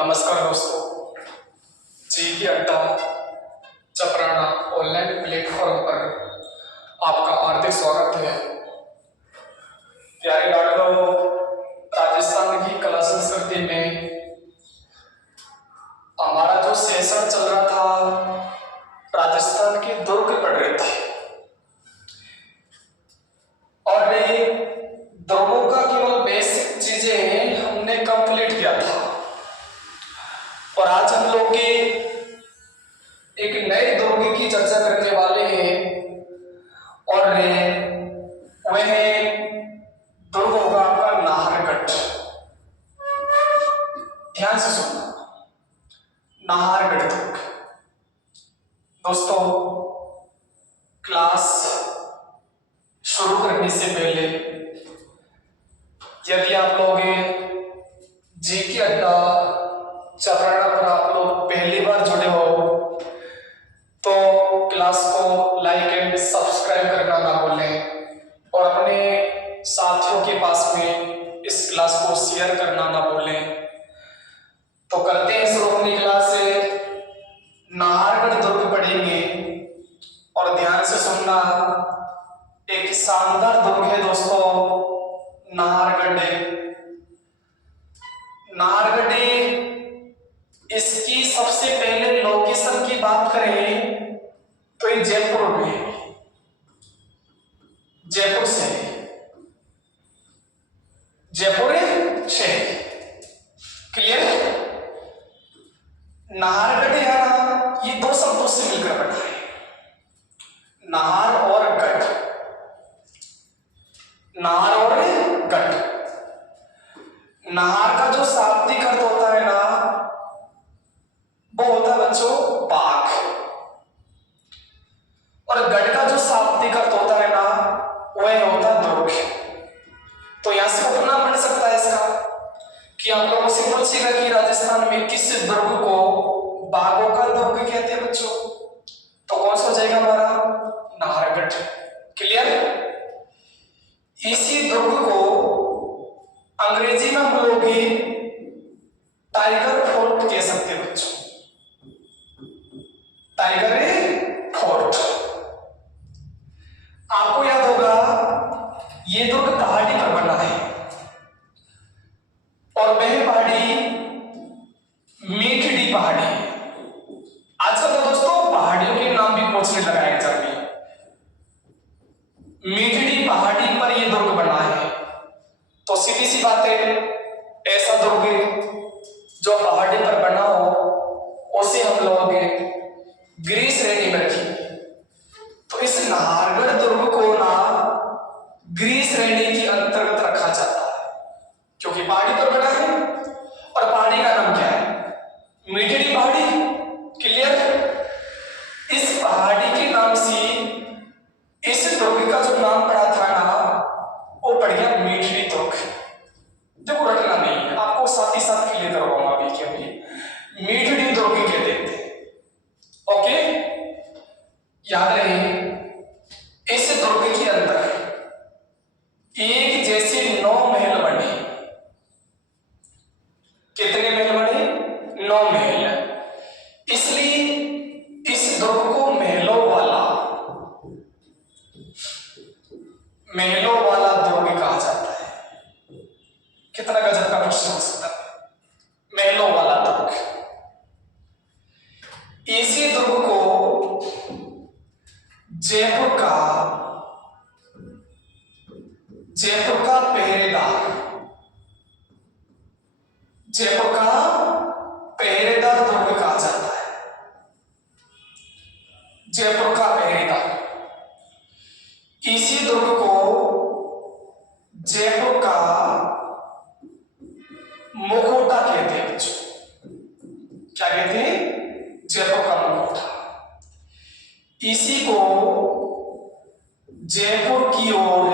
नमस्कार दोस्तों, जी की अड्डा चपराना ऑनलाइन प्लेटफॉर्म पर आपका हार्दिक स्वागत है। प्यारे लाडलो, राजस्थान की कला संस्कृति में हमारा जो सेशन चल रहा था, राजस्थान की दुर्ग पड़ रही थी और दुर्गों का केवल बेसिक चीजें हमने कंप्लीट किया था और आज हम लोग एक नए दुर्ग की चर्चा करने वाले हैं और वह दुर्ग होगा आपका नाहरगढ़। ध्यान से सुनना, नाहरगढ़ दुर्ग। दोस्तों, क्लास शुरू करने से पहले यदि आप लोग जी की अड्डा चपराना पर आप लोग पहली बार जुड़े हो तो क्लास को लाइक एंड सब्सक्राइब करना ना भूलें और अपने साथियों के पास में इस क्लास को शेयर करना ना भूलें। तो करते हैं शुरू अपनी क्लास से। नाहरगढ़ दुर्ग पढ़ेंगे और ध्यान से सुनना, एक शानदार दुर्ग है दोस्तों नाहरगढ़। नाहरगढ़ इसकी सबसे पहले लोकेशन की बात करें तो ये जयपुर में, जयपुर से, जयपुर शहर। क्लियर? नाहरगढ़ यार ये दो शब्दों से मिलकर बना है, नाहर और गढ़, नाहर और गढ़। नाहर का जो शाब्दिक अर्थ होता है ना, वो होता है बच्चों बाघ, और गढ़ का जो शाब्दिक अर्थ होता है ना, वह होता है दुर्ग। तो यहां से उपनाम बन सकता है इसका कि आप लोगों से पूछेगा कि राजस्थान में किस दुर्ग को बाघों का दुर्ग कहते हैं बच्चों, तो कौन सा हो जाएगा हमारा नाहरगढ़। क्लियर? इसी दुर्ग को अंग्रेजी में हम लोग टाइगर फोर्ट कह सकते हैं बच्चों, टाइगर फोर्ट। आपको याद होगा ये दुर्ग पहाड़ी पर बना है और वह पहाड़ी मीठड़ी पहाड़ी है। आजकल तो दोस्तों पहाड़ियों के नाम भी पूछने लगा है जब भी। मीठड़ी पहाड़ी पर यह दुर्ग बना है, तो सीधी सी बात है, ऐसा दुर्ग जो पहाड़ी पर बना हो उसे हम लोग गिरी श्रेणी में रखेंगे। तो इस नाहरगढ़ दुर्ग को ना गिरी श्रेणी के अंतर्गत रखा जाता है क्योंकि पहाड़ी पर बना है और पहाड़ी का नाम क्या है? मीठड़ी पहाड़ी। क्लियर? इस पहाड़ी के नाम से इस दुर्ग का जो नाम पड़ा था ना, वो पड़ गया मीठड़ी दुर्ग। देखो रटना नहीं है, आपको साथ ही साथ क्लियर करवाऊंगा अभी के अभी। मीठड़ी दुर्ग कहते थे। ओके, याद रहे इस दुर्ग के अंदर एक जैसे 9 महल बने। कितने महल बने? 9 महल। इसलिए इस दुर्ग को महलों वाला दुर्ग कहा जाता है। कितना गजब का प्रश्न हो सकता है, महलों वाला दुर्ग। इसी दुर्ग को जयपुर का पहरेदार, जयपुर का पहरेदार दुर्ग कहा जाता है। जयपुर का पहरेदार। इसी दुर्ग को जयपुर का मुखौटा कहते हैं बच्चों। क्या कहते हैं? जयपुर का मुखौटा। इसी को जयपुर की ओर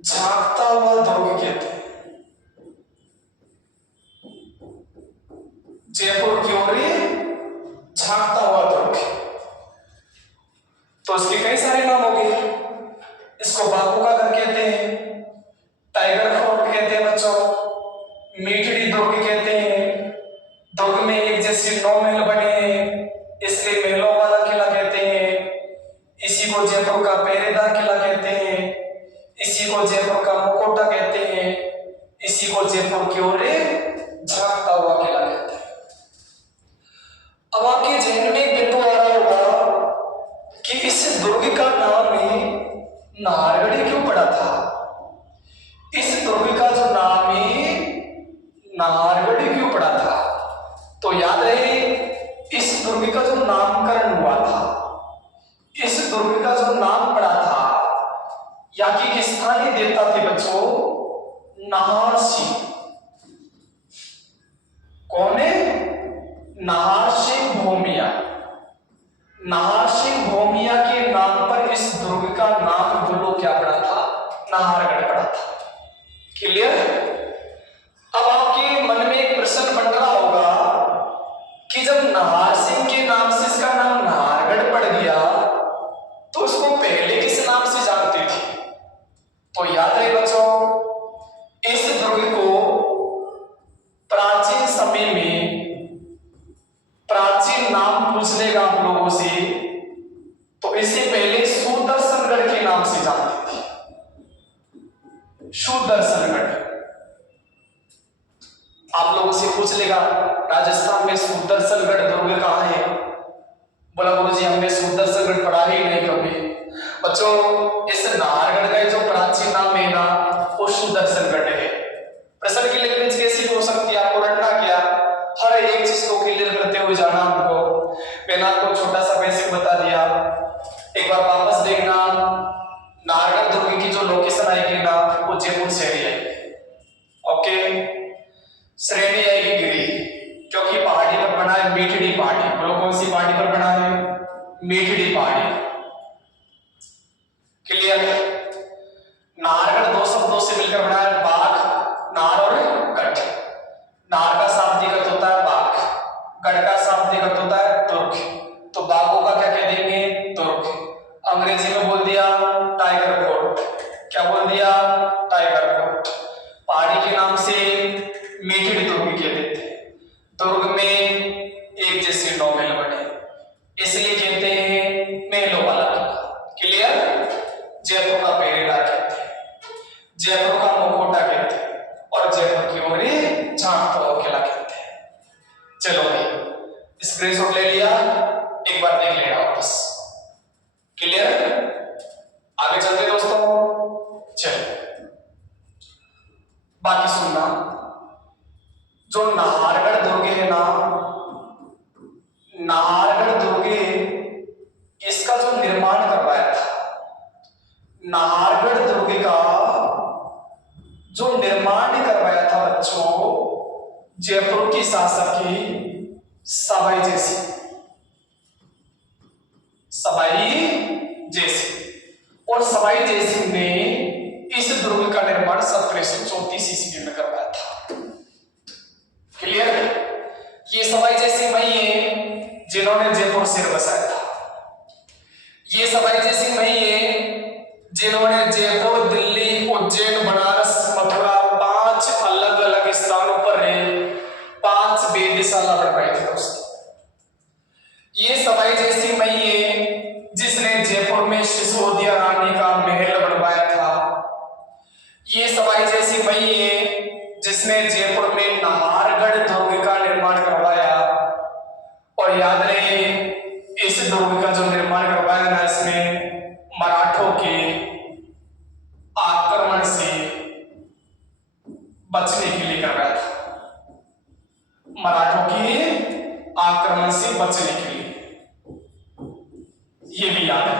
झांकता हुआ दुर्ग कहते हैं। जयपुर की ओर झांकता हुआ दुर्ग। तो इसके कई सारे नाम हो गए। इसको बाघों का घर कहते हैं, जयपुर का पहरेदार किला कहते हैं, इसी को जयपुर का मुखौटा कहते हैं, इसी को जयपुर की ओर झांकता हुआ किला कहते हैं। अब आपके जहन में एक बिंदु आ रहा होगा कि इस दुर्ग का नाम ही नाहरगढ़ क्यों पड़ा था। इस दुर्ग का जो नाम ही नाहरगढ़ क्यों पड़ा था, तो याद रहे इस दुर्ग का जो नामकरण हुआ था, इस दुर्ग का जो नाम पड़ा था, यहाँ की स्थानीय देवता थे बच्चों नाहर सिंह। कौन है? नाहर सिंह भोमिया। नाहर सिंह भोमिया के नाम पर इस दुर्ग का नाम बोलो क्या पड़ा था? नाहरगढ़ पड़ा था। क्लियर? अब आपके मन में एक प्रश्न बन रहा होगा कि जब नाहर सिंह के नाम से इसका नाम नाहरगढ़ पड़ गया तो उसको पहले किस नाम से जानते थे? तो याद रहे बच्चों, इस दुर्ग को प्राचीन समय में प्राचीन नाम पूछ लेगा आप लोगों से तो इससे पहले सुदर्शनगढ़ के नाम से जानते थे। सुदर्शनगढ़ आप लोगों से पूछ लेगा राजस्थान में सुदर्शनगढ़ दुर्ग कहां है? बोला गुरुजी हमने सुदर्शनगढ़ पढ़ा ही नहीं कभी। बच्चों इस नाहरगढ़ का जो प्राचीन नाम है ना वो सुदर्शनगढ़ है। प्रश्न की लैंग्वेज कैसी हो सकती है, आपको रटना क्या, हर एक चीज को क्लियर करते हुए जाना हमको। मैंने आपको छोटा सा बेसिक बता दिया, एक बार वापस देखना। नाहरगढ़ दुर्ग की जो लोकेशन आएगी ना वो जयपुर शहरी आएगी। ओके, श्रेणी आएगी गिरी, क्योंकि पहाड़ी पर बना है मीठड़ी पहाड़ी। बोलो कौन सी पहाड़ी पर बना है? मीठड़ी पहाड़ी। क्लियर? नाहरगढ़ दो शब्दों से मिलकर बना है, बाघ, नार और गढ़। नार का शाब्दिक अर्थ होता है बाघ, गढ़ का शाब्दिक अर्थ होता है दुर्ग। तो बाघों का क्या कह देंगे? दुर्ग। अंग्रेजी में बोल दिया टाइगर कोट। क्या बोल दिया? Tiger coat. पहाड़ी के नाम से मीठड़ी दुर्ग कह देते हैं। दुर्ग में एक जैसे 9 महल बने, इसलिए कहते हैं महलों वाला किला। क्लियर? जयपुर का पहरेदार कहते हैं, जयपुर का मुखौटा कहते हैं और जयपुर की ओर झांकता हुआ किला कहते हैं। चलो भाई स्क्रीनशॉट ले लिया, एक बार देख लेना वापस। क्लियर? आगे चलते दोस्तों। चलो बाकी सुनना, जो नाहरगढ़ दुर्ग है ना, नाहरगढ़ दुर्ग इसका जो निर्माण करवाया था, नाहरगढ़ दुर्ग का जो निर्माण करवाया था बच्चों जयपुर की शासकी सवाई जयसिंह। सवाई जयसिंह। और सवाई जयसिंह ने इस दुर्ग का निर्माण 1734 ईस्वी में करवाया था। क्लियर? ये सवाई जयसिंह वही है जिन्होंने जयपुर शहर बसाया था। ये सवाई जयसिंह वही है जिन्होंने जयपुर, दिल्ली, उज्जैन, बनारस, मथुरा 5 अलग अलग स्थानों पर 5 वेधशाला बनवाई थी दोस्तों। ये सवाई जयसिंह वही है जिसने जयपुर में सिसोदिया रानी का महल बनवाया था। ये सवाई जयसिंह वही है जिसने जयपुर में नाहरगढ़ दुर्ग का निर्माण करवाया। और याद रहे इस दुर्ग का जो निर्माण करवाया ना, इसमें मराठों के आक्रमण से बचने के लिए करवाया था। मराठों के आक्रमण से बचने के लिए, ये भी याद है,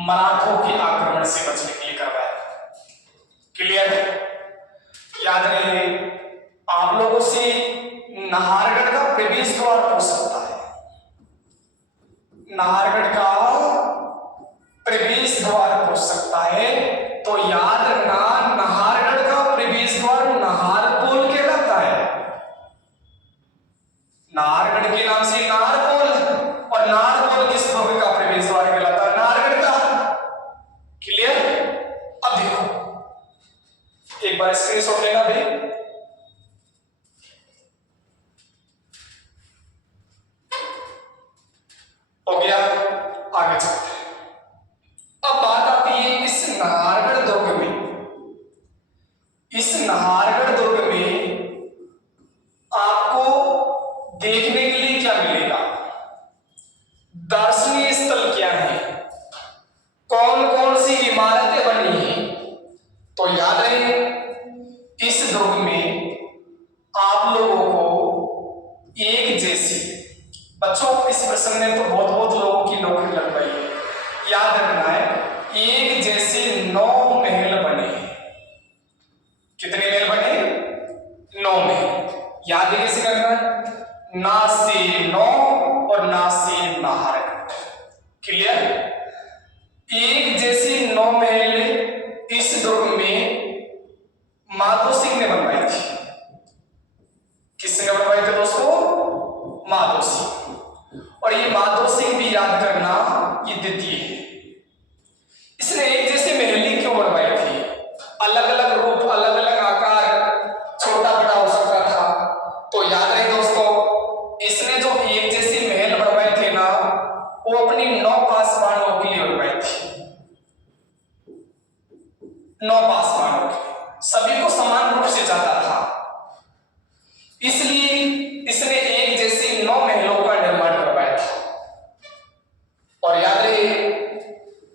मराठों के आक्रमण से बचने के लिए करवाया। क्लियर? याद रहे आप लोगों से नाहरगढ़ का प्रवेश द्वार पूछ सकता है। नाहरगढ़ का प्रवेश द्वार पूछ सकता है, तो याद रखना नाहरगढ़ का प्रवेश द्वार नाहरपोल कहलाता है। नाहरगढ़ के नाम से नाहरपोल, और नाहरपोल किस दुर्ग का प्रवेश द्वार कहलाता है? नाहरगढ़ का। क्लियर? अब देखो एक बार स्क्रीनशॉट लेना भाई। हो गया, आगे चलते हैं। एक जैसे 9 महल बने। कितने महल बने? 9 महल। याद है कैसे करना है? ना से 9 और ना से नाहरगढ़। क्लियर? एक जैसे 9 महल इस दुर्ग में माधो सिंह ने बनवाई थी। किसने बनवाई थी दोस्तों? माधो सिंह। और ये माधो सिंह भी याद करना ये द्वितीय है। इसने एक जैसे महल क्यों बनवाई थी? अलग अलग रूप, अलग अलग आकार, छोटा बड़ा हो सकता था। तो याद रहे दोस्तों, इसने जो एक जैसी महल बनवाए थे ना, वो अपनी 9 पासवानों के लिए बनवाई थी। 9 पासवानों के लिए, सभी को समान रूप से चाहता था, इसलिए इसने एक जैसी 9 महलों का निर्माण करवाया था। और याद रहे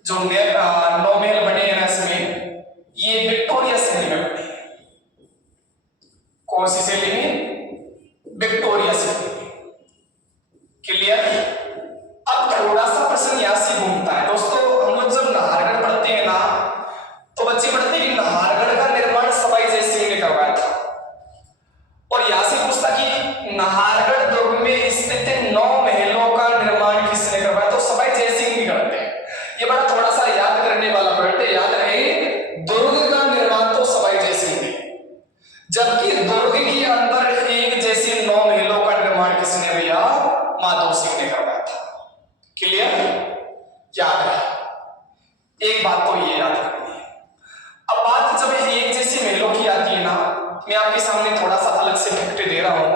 जो 9 महल बने हैं ना, इसमें ये विक्टोरिया शैली में बने। कौन सी शैली में? विक्टोरिया शैली में। क्लियर? अब थोड़ा सा प्रश्न यहां से घूमता है दोस्तों। हम लोग जब नाहरगढ़ पढ़ते हैं ना, तो बच्चे पढ़ते हैं कि नाहरगढ़ का निर्माण सवाई जय सिंह ने करवाया था। और यहां से पूछता कि नाहरगढ़ दुर्ग में स्थित 9 महलों का निर्माण किसने करवाया? तो सवाई जय सिंह भी करते हैं। ये बड़ा थोड़ा सा याद करने वाला पॉइंट है। याद रहे, दुर्ग का निर्माण तो सवाई जय सिंह ने, जबकि दुर्ग के अंदर एक जैसे 9 महलों का निर्माण किसने भैया? माधो सिंह ने करवाया था। क्लियर? याद है। एक बात तो ये याद करनी है। अब बात जब एक जैसी महलों की आती है ना, मैं आपके सामने थोड़ा सा अलग से फैक्ट दे रहा हूं,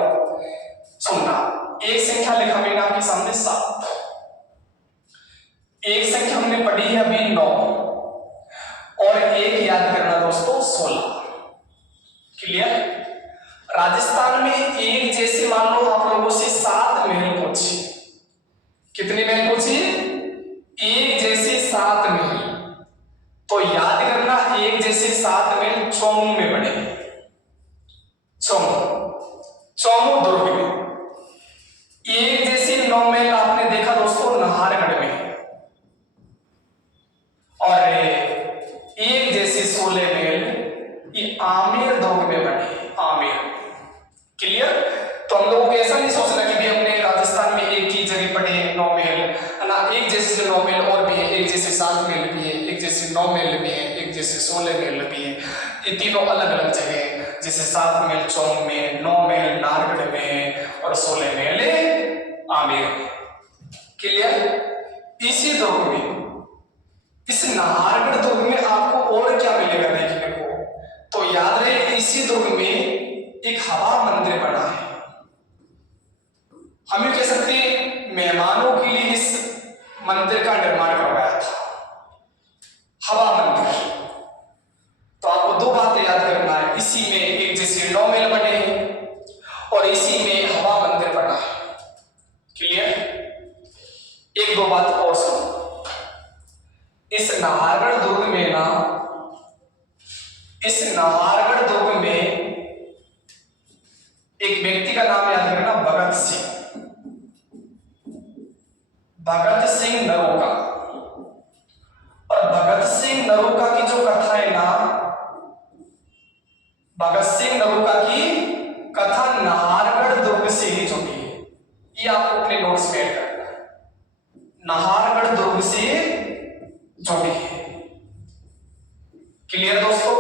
सुनना। एक संख्या लिखा मैंने आपके सामने 7। एक संख्या हमने पढ़ी है अभी 9, और एक याद करना दोस्तों 16। क्लियर? राजस्थान में एक जैसे मान लो आप लोगों से 7 महल पूछे। कितने महल पूछे? एक जैसे 7 महल। तो याद करना, एक जैसे 7 महल चौमू में बने। चौमू दुर्ग में। एक जैसे 9 महल आपने देखा दोस्तों नाहरगढ़ में, और एक जैसे 16 महल ये आमेर दुर्ग में बने। आमेर। क्लियर? तो हम लोगों को ऐसा नहीं सोचना कि भी हमने राजस्थान में एक ही जगह पढ़े 9 महल ना, एक जैसे 9 महल और भी है, एक जैसे 7 महल भी है, एक जैसे 9 महल भी है, एक जैसे 16 महल भी है। ये तीनों अलग अलग जगह, जैसे 7 महल चौमू में, 9 महल नाहरगढ़ में, और 16 महल आमेर में। क्लियर? इसी दुर्ग में, इस नाहरगढ़ दुर्ग में आपको और क्या मिलेगा देखने को? तो याद रहे, इसी दुर्ग में एक हवा मंदिर बना है। हम ये कह सकते हैं मेहमानों के लिए इस मंदिर का निर्माण करवाया था, हवा मंदिर। तो आपको 2 बातें याद करना है, इसी में एक जैसे 9 महल बने हैं और इसी में हवा मंदिर बना है। क्लियर? एक 2 बात और सुनो। इस नाहरगढ़ दुर्ग में ना, इस नाहरगढ़ दुर्ग में एक व्यक्ति का नाम याद रखना, भगत सिंह। भगत सिंह नरोका। और भगत सिंह नरोका की जो कथा है ना, भगत सिंह नरोका की कथा नाहरगढ़ दुर्ग से ही जुड़ी है। ये आपको अपने नोट्स में ऐड करना है। नाहरगढ़ दुर्ग से जुड़ी है। क्लियर दोस्तों?